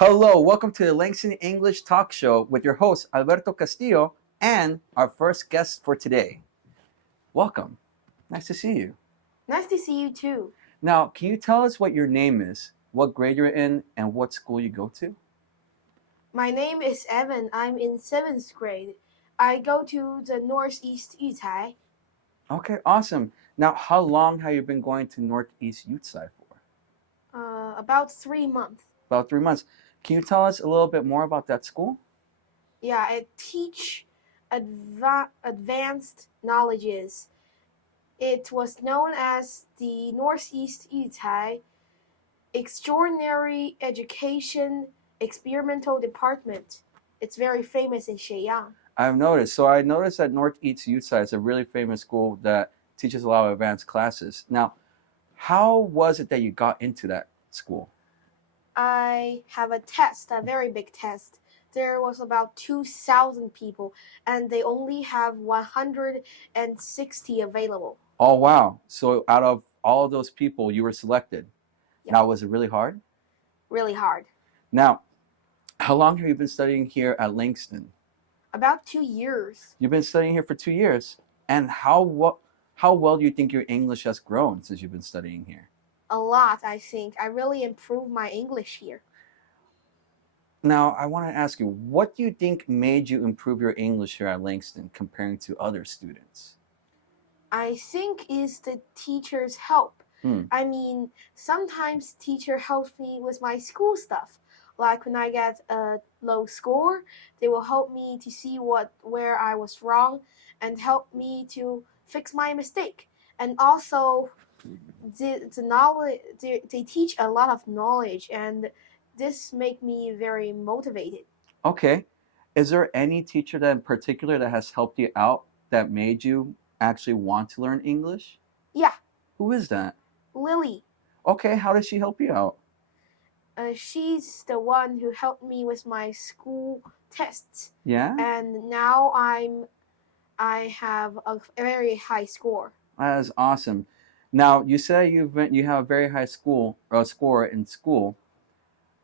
Hello, welcome to the Langston English Talk Show with your host Alberto Castillo and our first guest for today. Welcome. Nice to see you. Nice to see you too. Now, can you tell us what your name is, what grade you're in, and what school you go to? My name is Evan. I'm in 7th grade. I go to the Northeast Yucai. Okay, awesome. Now, how long have you been going to Northeast Yucai for? About 3 months. About 3 months. Can you tell us a little bit more about that school? Yeah, I teach advanced knowledges. It was known as the Northeast Yucai Extraordinary Education Experimental Department. It's very famous in Shenyang. I've noticed. So I noticed that Northeast Yucai is a really famous school that teaches a lot of advanced classes. Now, how was it that you got into that school? I have a test, a very big test. There was about 2,000 people, and they only have 160 available. Oh, wow. So out of all of those people, you were selected. Yeah. Now, was it really hard? Really hard. Now, how long have you been studying here at Langston? About 2 years. You've been studying here for 2 years. And how well do you think your English has grown since you've been studying here? A lot, I think. I really improved my English here. Now, I want to ask you, what do you think made you improve your English here at Langston comparing to other students? I think it's the teacher's help. I mean, sometimes teacher helps me with my school stuff. Like when I get a low score, they will help me to see where I was wrong and help me to fix my mistake. And also, the knowledge they teach a lot of knowledge, and this make me very motivated. Okay. Is there any teacher that in particular that has helped you out that made you actually want to learn English? Yeah. Who is that? Lily. Okay, how does she help you out? She's the one who helped me with my school tests. Yeah? And now I have a very high score. That is awesome. Now, you say you have a very high score in school.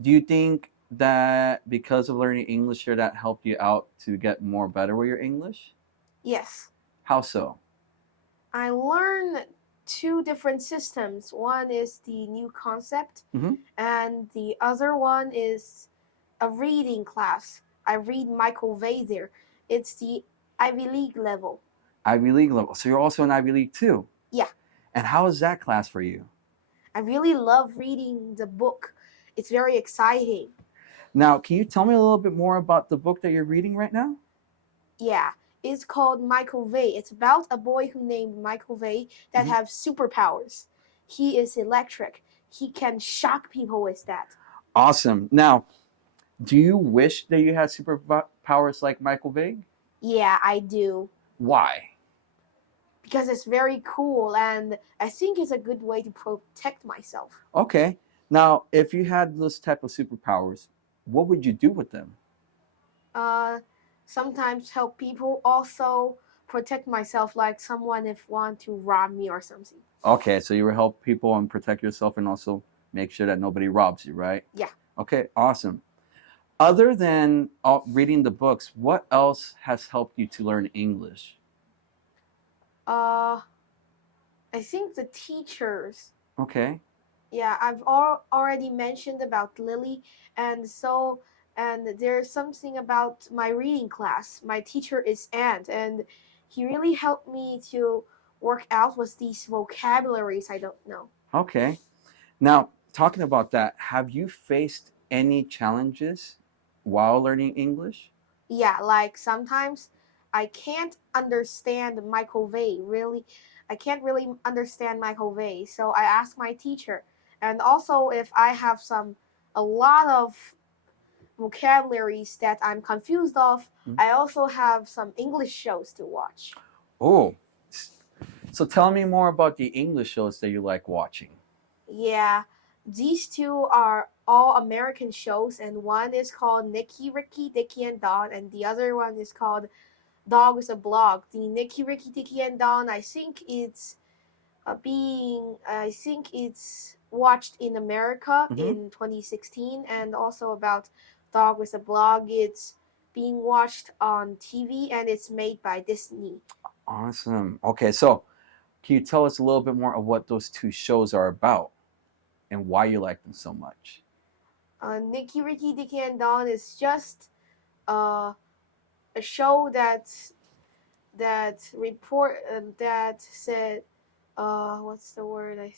Do you think that because of learning English here, that helped you out to get more better with your English? Yes. How so? I learned 2 different systems. One is the new concept, and the other one is a reading class. I read Michael Vey there. It's the Ivy League level. Ivy League level. So you're also in Ivy League too? Yeah. And how is that class for you? I really love reading the book. It's very exciting. Now, can you tell me a little bit more about the book that you're reading right now? Yeah, it's called Michael Vey. It's about a boy who named Michael Vey that have superpowers. He is electric. He can shock people with that. Awesome. Now, do you wish that you had superpowers like Michael Vey? Yeah, I do. Why? Because it's very cool, and I think it's a good way to protect myself. Okay. Now, if you had those type of superpowers, what would you do with them? Sometimes help people, also protect myself, like someone if want to rob me or something. Okay, so you will help people and protect yourself and also make sure that nobody robs you, right? Yeah. Okay, awesome. Other than reading the books, what else has helped you to learn English? I think the teachers. Okay. Yeah, I've already mentioned about Lily, and there's something about my reading class. My teacher is Ant, and he really helped me to work out with these vocabularies I don't know. Okay. Now, talking about that, have you faced any challenges while learning English? Yeah, like sometimes I can't understand Michael Vey. Really, I can't really understand Michael Vey. So I ask my teacher, and also if I have a lot of vocabularies that I'm confused of, I also have some English shows to watch. Oh, so tell me more about the English shows that you like watching. Yeah, these 2 are all American shows, and one is called Nicky, Ricky, Dickie, and Dawn, and the other one is called Dog with a Blog. The Nicky, Ricky, Dickie, and Dawn, I think it's watched in America in 2016, and also about Dog with a Blog. It's being watched on TV, and it's made by Disney. Awesome. Okay, so can you tell us a little bit more of what those two shows are about and why you like them so much? Nicky, Ricky, Dicky, and Dawn is just uh, a show that said what's the word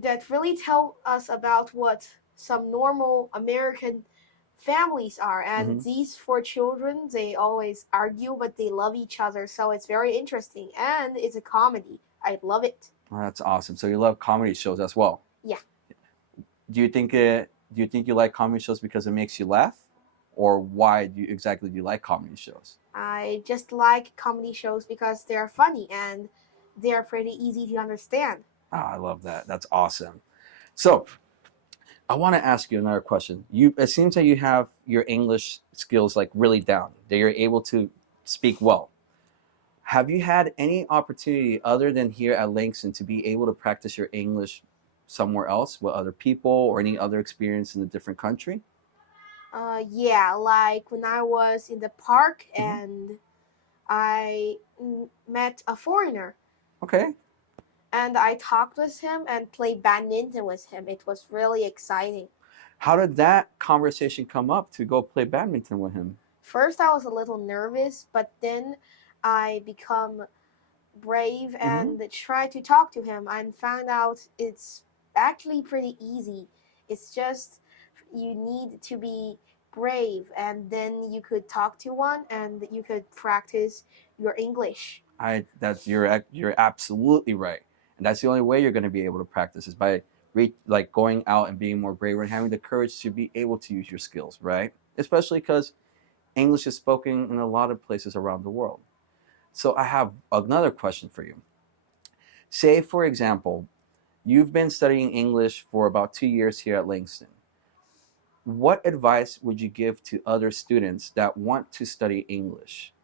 that really tell us about what some normal American families are. And these four children, they always argue, but they love each other. So it's very interesting, and it's a comedy. I love it. Oh, that's awesome. So you love comedy shows as well. Yeah. Do you think you like comedy shows because it makes you laugh, or why exactly do you like comedy shows? I just like comedy shows because they're funny and they're pretty easy to understand. Oh, I love that. That's awesome. So I want to ask you another question. It seems that you have your English skills like really down. That you're able to speak well. Have you had any opportunity other than here at Langston to be able to practice your English somewhere else with other people or any other experience in a different country? Yeah, like when I was in the park and I met a foreigner. Okay. And I talked with him and played badminton with him. It was really exciting. How did that conversation come up to go play badminton with him? First, I was a little nervous, but then I become brave and tried to talk to him and found out it's actually pretty easy. It's just you need to be brave, and then you could talk to one and you could practice your English. You're absolutely right, and that's the only way you're going to be able to practice is by like going out and being more brave and having the courage to be able to use your skills, right? Especially because English is spoken in a lot of places around the world. So I have another question for you. Say, for example, you've been studying English for about 2 years here at Langston. What advice would you give to other students that want to study English?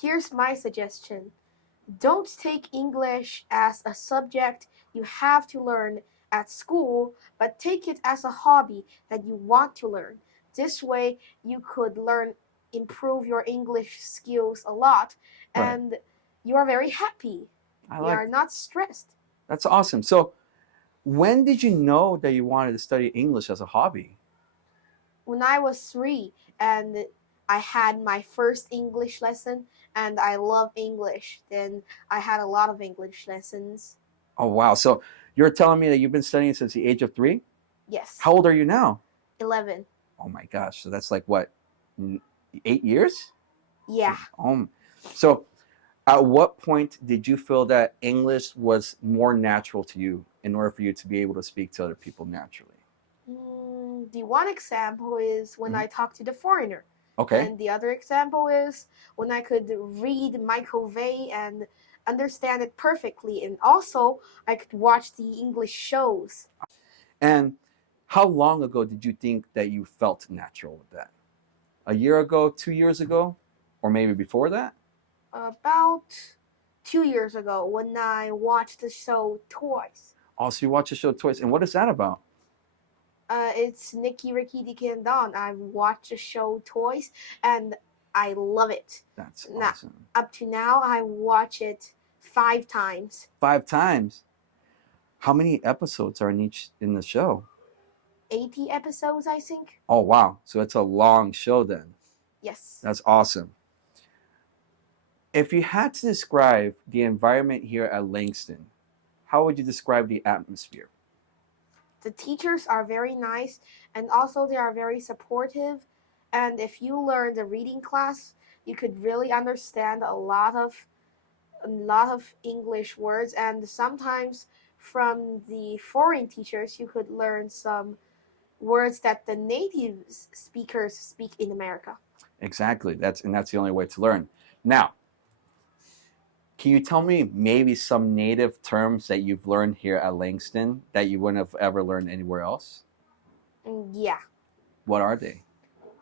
Here's my suggestion. Don't take English as a subject you have to learn at school, but take it as a hobby that you want to learn. This way, you could improve your English skills a lot, Right. and you are very happy. I You like are not stressed. That's awesome. So, when did you know that you wanted to study English as a hobby? When I was 3 and I had my first English lesson, and I love English, then I had a lot of English lessons. Oh, wow. So, you're telling me that you've been studying since the age of 3? Yes. How old are you now? 11. Oh my gosh. So, that's like what, 8 years? Yeah. So, at what point did you feel that English was more natural to you in order for you to be able to speak to other people naturally? The one example is when I talked to the foreigner. Okay. And the other example is when I could read Michael Vey and understand it perfectly. And also, I could watch the English shows. And how long ago did you think that you felt natural with that? A year ago, 2 years ago, or maybe before that? About 2 years ago when I watched the show Toys. Oh, so you watch the show Toys. And what is that about? It's Nicky, Ricky, Dicky, and Dawn. I watched the show Toys, and I love it. That's awesome. Up to now, I watch it 5 times. 5 times? How many episodes are in the show? 80 episodes, I think. Oh, wow. So it's a long show then. Yes. That's awesome. If you had to describe the environment here at Langston, how would you describe the atmosphere? The teachers are very nice, and also they are very supportive. And if you learn the reading class, you could really understand a lot of English words. And sometimes from the foreign teachers, you could learn some words that the native speakers speak in America. Exactly. That's the only way to learn. Now, can you tell me maybe some native terms that you've learned here at Langston that you wouldn't have ever learned anywhere else? Yeah. What are they?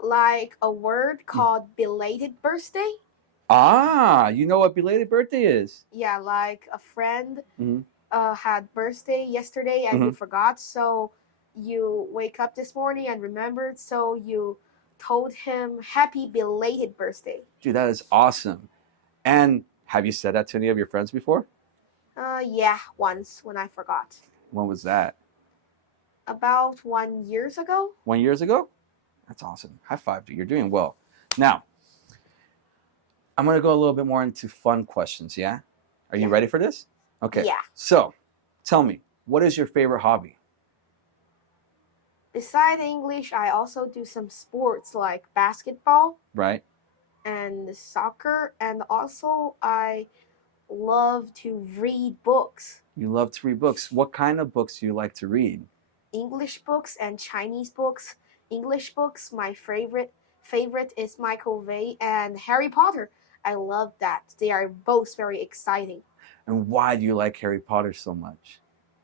Like a word called belated birthday. Ah, you know what belated birthday is? Yeah, like a friend had birthday yesterday and you forgot, so you wake up this morning and remembered, so you told him happy belated birthday. Dude, that is awesome. And have you said that to any of your friends before? Yeah, once when I forgot. When was that? About 1 year ago. 1 year ago? That's awesome. High five, dude. You're doing well. Now, I'm going to go a little bit more into fun questions, yeah? Are you ready for this? Okay. Yeah. So, tell me, what is your favorite hobby? Besides English, I also do some sports like basketball. Right. And soccer, and also I love to read books. You love to read books. What kind of books do you like to read? English books and Chinese books. English books, my favorite is Michael Vey and Harry Potter. I love that. They are both very exciting. And why do you like Harry Potter so much?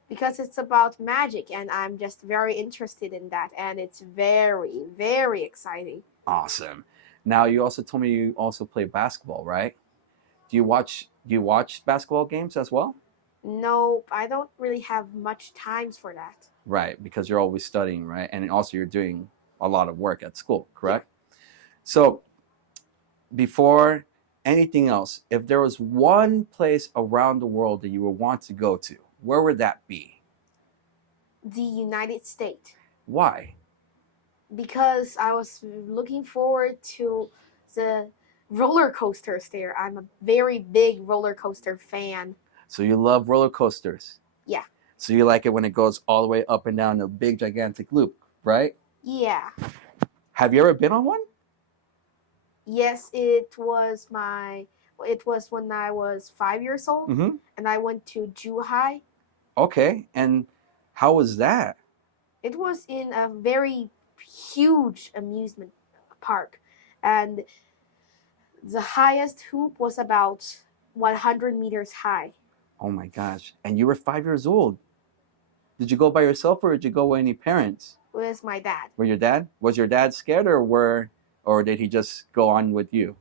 Because it's about magic, and I'm just very interested in that, and it's very, very exciting. Awesome. Now, you also told me you also play basketball, right? Do you watch basketball games as well? No, I don't really have much times for that. Right, because you're always studying, right? And also you're doing a lot of work at school, correct? Yeah. So, before anything else, if there was one place around the world that you would want to go to, where would that be? The United States. Why? Because I was looking forward to the roller coasters there. I'm a very big roller coaster fan. So you love roller coasters? Yeah. So you like it when it goes all the way up and down the big gigantic loop, right? Yeah. Have you ever been on one? Yes, it was when I was 5 years old, and I went to Zhuhai. Okay, and how was that? It was in a very huge amusement park, and the highest hoop was about 100 meters high. Oh my gosh. And you were 5 years old. Did you go by yourself or did you go with any parents? With my dad. Was your dad scared or did he just go on with you?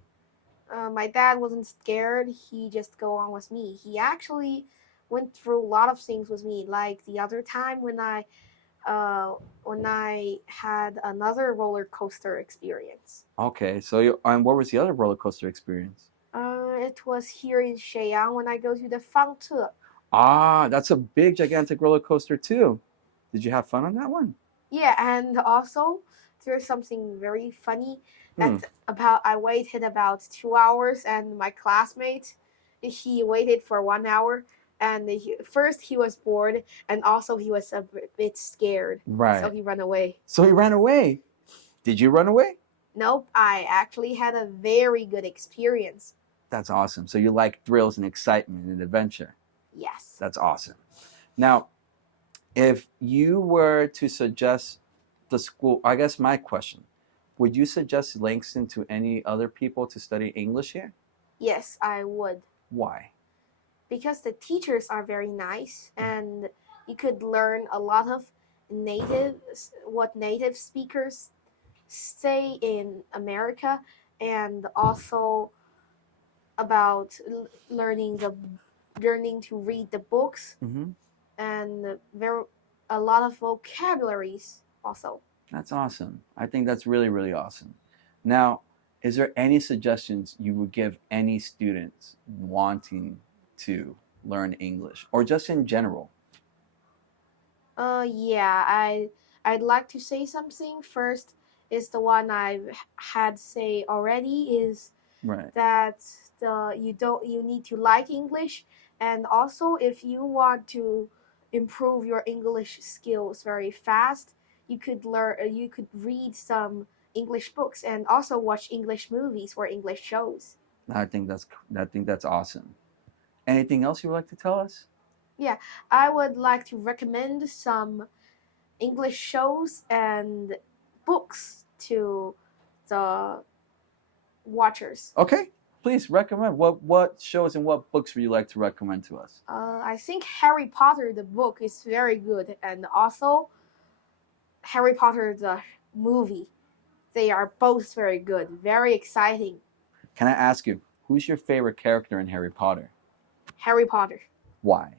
My dad wasn't scared. He just go on with me. He actually went through a lot of things with me. Like the other time when I had another roller coaster experience. Okay, so and what was the other roller coaster experience? It was here in Shenyang when I go to the Fangce. Ah, that's a big gigantic roller coaster too. Did you have fun on that one? Yeah, and also there's something very funny. I waited about 2 hours, and my classmate, he waited for 1 hour, and first he was bored, and also he was a bit scared. Right. So he ran away. So he ran away. Did you run away? Nope, I actually had a very good experience. That's awesome. So you like thrills and excitement and adventure. Yes. That's awesome. Now, if you were to suggest the school, I guess my question, would you suggest Langston to any other people to study English here? Yes, I would. Why? Because the teachers are very nice, and you could learn a lot of what native speakers say in America, and also about learning to read the books, and a lot of vocabularies also. That's awesome. I think that's really, really awesome. Now, is there any suggestions you would give any students wanting to learn English or just in general? Yeah, I'd like to say something. First is the one I've had say already is that you need to like English, and also if you want to improve your English skills very fast, you could read some English books and also watch English movies or English shows. I think that's awesome. Anything else you would like to tell us? Yeah, I would like to recommend some English shows and books to the watchers. Okay, please recommend. What shows and what books would you like to recommend to us? I think Harry Potter the book is very good, and also Harry Potter the movie. They are both very good, very exciting. Can I ask you, who's your favorite character in Harry Potter? Harry Potter. Why?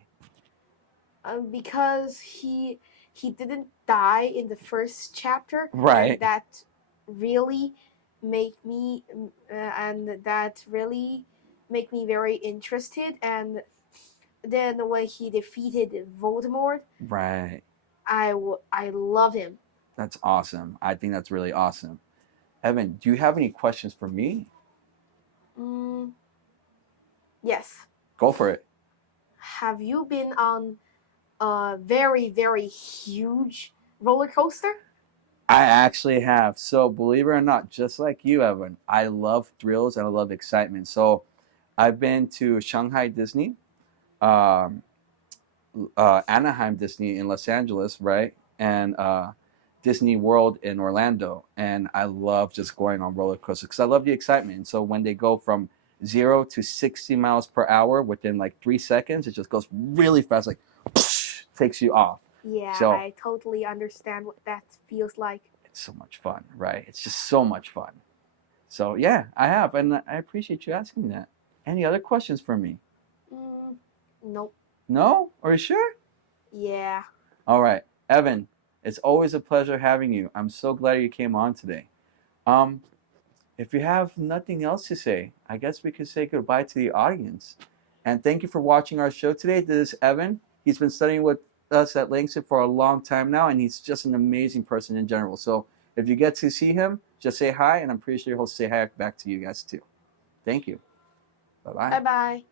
because he didn't die in the first chapter, and Right. that really make me and that really make me very interested. And then when he defeated Voldemort, Right. I love him. That's awesome. I think that's really awesome. Evan, do you have any questions for me? Mm, yes. Go for it. Have you been on a very huge roller coaster? I actually have. So, believe it or not, just like you, Evan, I love thrills and I love excitement. So, I've been to Shanghai Disney, um, Anaheim Disney in Los Angeles, right? And Disney World in Orlando. And I love just going on roller coasters because I love the excitement. And so, when they go from 0 to 60 miles per hour within like 3 seconds, it just goes really fast, like takes you off. Yeah, So, I totally understand what that feels like. it's so much fun, right? It's just so much fun. So yeah, I have, and I appreciate you asking that. Any other questions for me? Mm, nope. No? Are you sure? Yeah. All right, Evan. It's always a pleasure having you. I'm so glad you came on today. Um, if you have nothing else to say, I guess we could say goodbye to the audience. And thank you for watching our show today. This is Evan. He's been studying with us at Langston for a long time now, and he's just an amazing person in general. So if you get to see him, just say hi, and I'm pretty sure he'll say hi back to you guys too. Thank you. Bye bye. Bye bye.